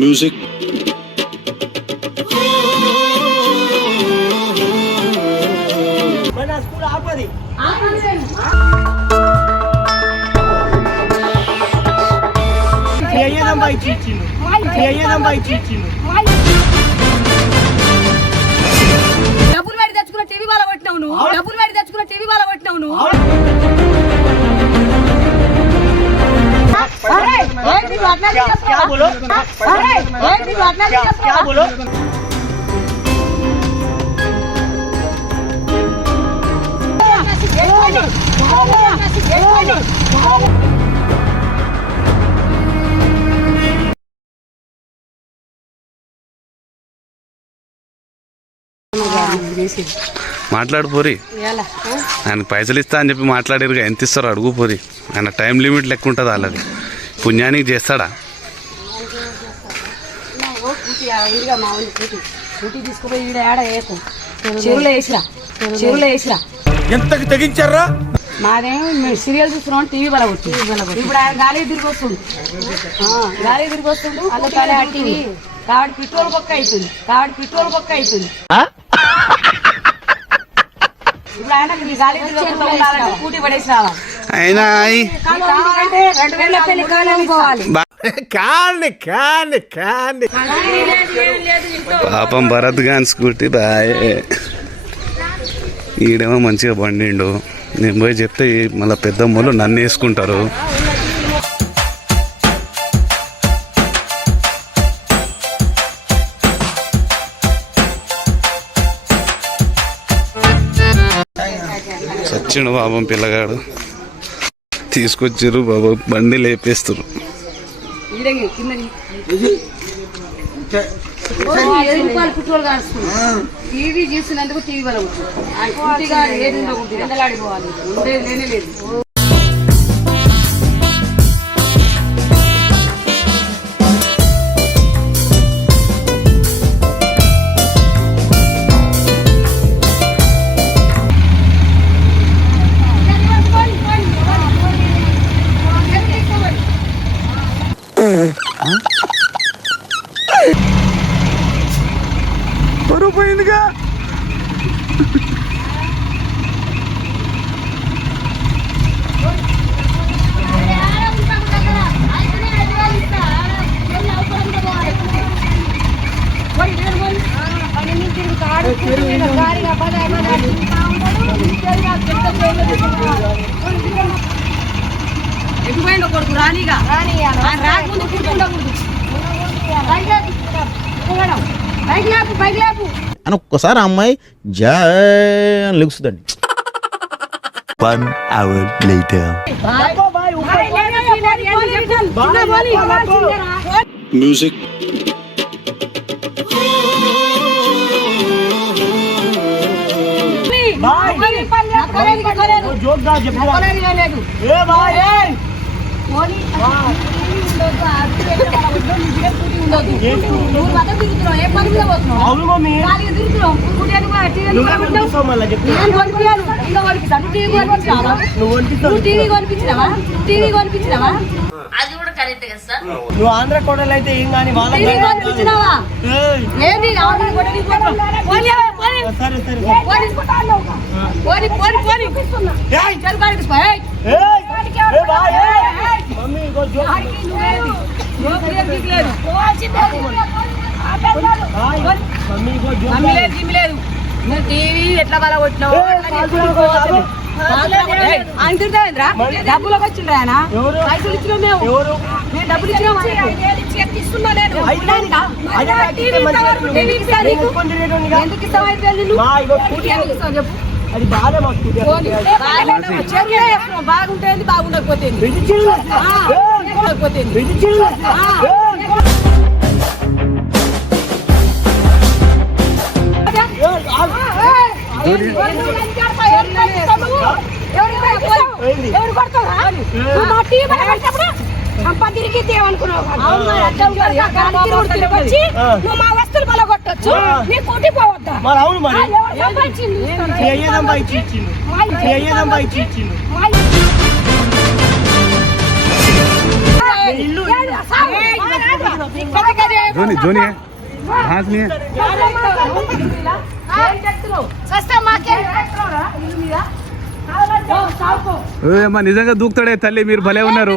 Music డబ్బులు పెట్టి తెచ్చుకున్న టీవీ వాళ్ళ పట్టినావు నువ్వు డబ్బులు పెట్టి తెచ్చుకున్న టీవీ వాళ్ళ పట్టినావు నువ్వు మాట్లాడు పోరి, ఆయన పైసలు ఇస్తా అని చెప్పి మాట్లాడారు. ఎంత ఇస్తారో అడుగు పోరి. ఆయన టైం లిమిట్ లెక్క ఉంటుంది వాళ్ళది. పుణ్యానికి చేస్తాడా? ఎంతకి తెగించారా? మాదేమో సీరియల్ చూస్తున్నాం టీవీ వల్ల కొట్టి ఇప్పుడు ఆయన గాలి తిరిగి వస్తుండు టీవీ కాబట్టి పెట్రోల్ పక్క అవుతుంది ఇప్పుడు ఆయన గాలి తిరిగి కూటి పడేసి రావాలి. అయినా పాపం భరత్ గాని స్కూటీ బాయే. ఈడేమో మంచిగా బండిండు. నేను పోయి చెప్తే మళ్ళీ పెద్దమ్మలు నన్ను వేసుకుంటారు. సచ్చిండు బాబం పిల్లగాడు. తీసుకొచ్చారు బాబా, బండి లేపేస్తారు. టీవీ చూసినందుకు టీవీ వల్ల ఎండలాడిపోవాలి ఉండేది లేనే లేదు. పోయిందిగా ఎటుపోయిందో కొడుకు రానిగా రాకముందు బైక్ లేపు అని ఒక్కసారి ఆ అమ్మాయి జా అని లెగుస్తుందండి. 1 hour later. म्यूजिक నువ్వు ఆంధ్ర కోడలు అయితే ఏం కానీ టీవీ ఎట్లా బల కొట్టినావు డబ్బులకు వచ్చిండ్రా ఆయన పైసలు ఇచ్చినాం మేము డబ్బులు ఇచ్చినాం ఎందుకు ఇస్తాం అయితే చెప్పు అది బాగుంటుంది బాగుండకపోతే నువ్వు మా వస్తువులు బలగొట్టచ్చు నీ కూటి పోవద్దా అవును మరి जोनी जोनी है घास नहीं है సస్తా మాకే అమ్మా నిజంగా దూకుతాడే తల్లి మీరు భలే ఉన్నారు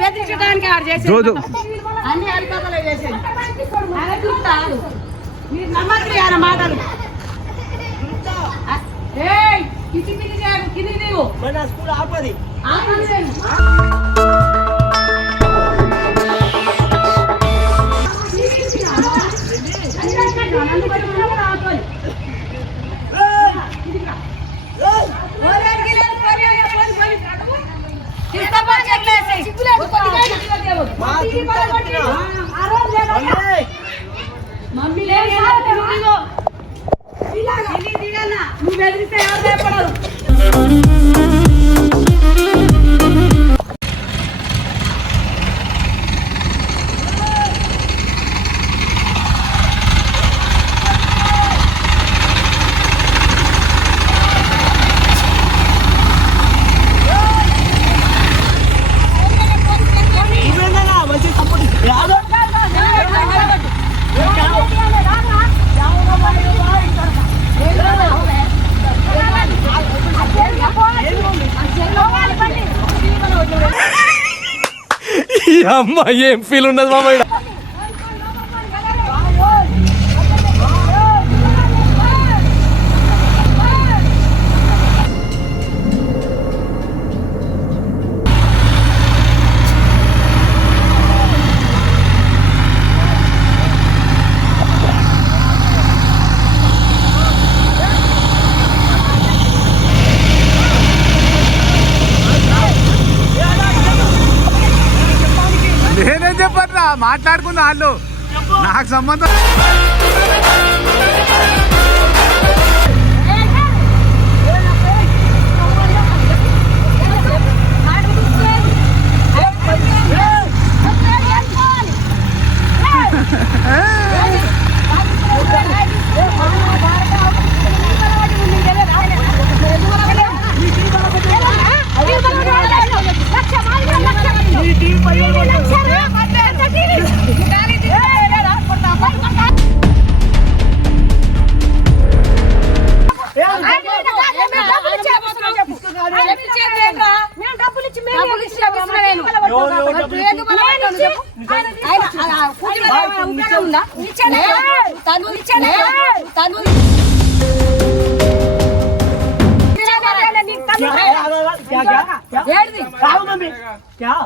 బెదిరించడానికి ఆడు చేసేది జో జో అన్ని హరికథలే చేసేది ఆయన చూస్తాడు మీరు నమ్మకం ఆయన మాటలు ఏయ్ కిచి పిచి చేయరు కిందికి దిగు మన స్కూల్ ఆపది ఆపని లేదు మమ్మీ నువ్వు బెదిరిస్తే ఎవరు భయపడరు మంచి సపోర్ట్ యాదో అమ్మ ఏం ఫీల్ ఉన్నది మామ ఈడ. నేనేం చెప్పట్లా మాట్లాడుకున్నా వాళ్ళు నాకు సంబంధం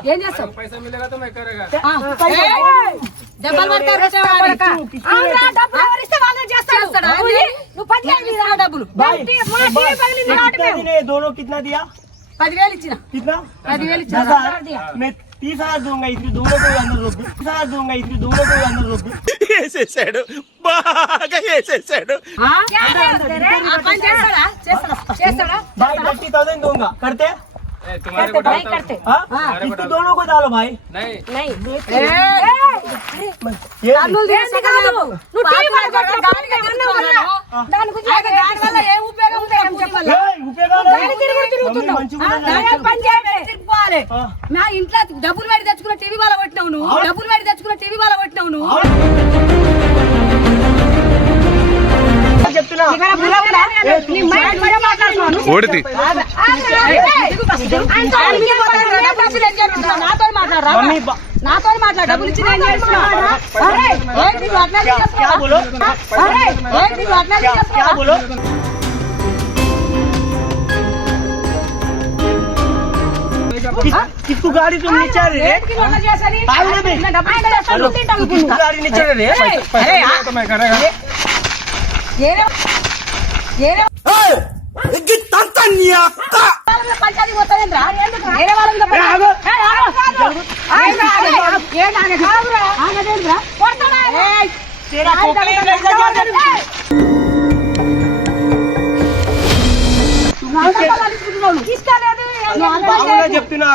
ఏం చేస్తావు డబ్బులు పడతారు డబ్బులు दोनों कितना दिया 10,000 ఇచ్చిన कितना 10,000 ఇచ్చిన 10,000 मैं 30,000 दूंगा इसलिए दोनों को अंदर रोक 30,000 दूंगा इसलिए दोनों को अंदर रोक వేసేసాడు బాగా వేసేసాడు ఆ పని చేస్తాడా చేస్తాడా भाई 30,000 दूंगा करते करते हाँ इसको दोनों को डालो भाई ये తన్నులు తీసుకెళ్ళు. నువ్వు టీవీ పడగొట్టు. దాని గురించి దాని వల్ల ఏ ఉపయోగం ఉంది ఏం చెప్పాలి? తిరుగుతున్నావు పని చేయాలి, తిరిగిపోవాలి. నా ఇంట్లో డబ్బులు పెట్టి తెచ్చుకున్న టీవీ వాళ్ళ కొట్టినావు నువ్వు డబ్బులు పెట్టి తెచ్చుకున్న టీవీ వాళ్ళ కొట్టినావు నువ్వు చెప్తున్నా ఓడితి నాతో మాట్లాడరా నాతో మాట్లాడు డబ్బులు ఇచ్చి నేను చేస్తున్నావు क्या बोलो क्या बोलो किसको गाड़ी तुम नीचे रे गाड़ी नीचे रे పంచాయతీ పోతావేంద్రా వేరే వాళ్ళ చెప్తున్నా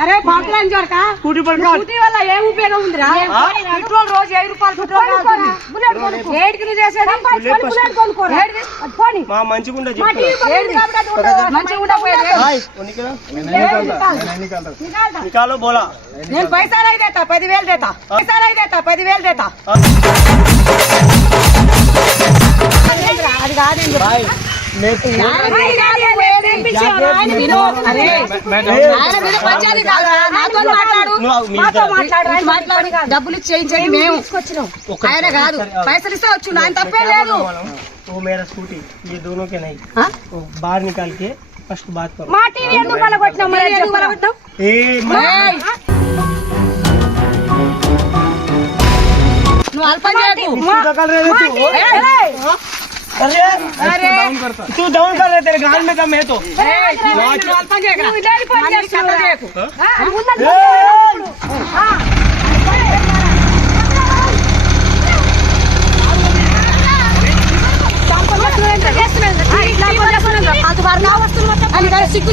అరే బాటలు అని చూడక స్కూటీ వల్ల ఏం ఉపయోగం ఉందిరా పెట్రోల్ రోజు 7 రూపాయలు పెట్రోల్ ఏడికి నువ్వు చేసేది మంచిగా మంచిగా ఉండకపోయేది भाई निकालो बोला నేను పైసా नहीं देता 10,000 देता पैसा नहीं देता 10,000 देता అది కాదండి भाई मैं तो డబ్బులు చేయించండి మేము ఆయన కాదు పైసలు ఇస్తే వచ్చు ఆయన తప్పే లేదు वो मेरा स्कूटी ये दोनों के नहीं वो बाहर निकाल के फर्स्ट बात करो మా టీవీ ఎందుకు పలగొట్టినావు మరి ఎందుకు పలగొట్టినావు ए నువ్వు అల్పం చేయకు कर रहे थे अरे तू डाउन कर रहे तेरे गाल में कम है तो నువ్వు అల్పం చేయకురా. నువ్వు ఇలాంటి పని నన్ను చేస్తున్నావు. చేయకు. అది ఉన్నది సిగ్గు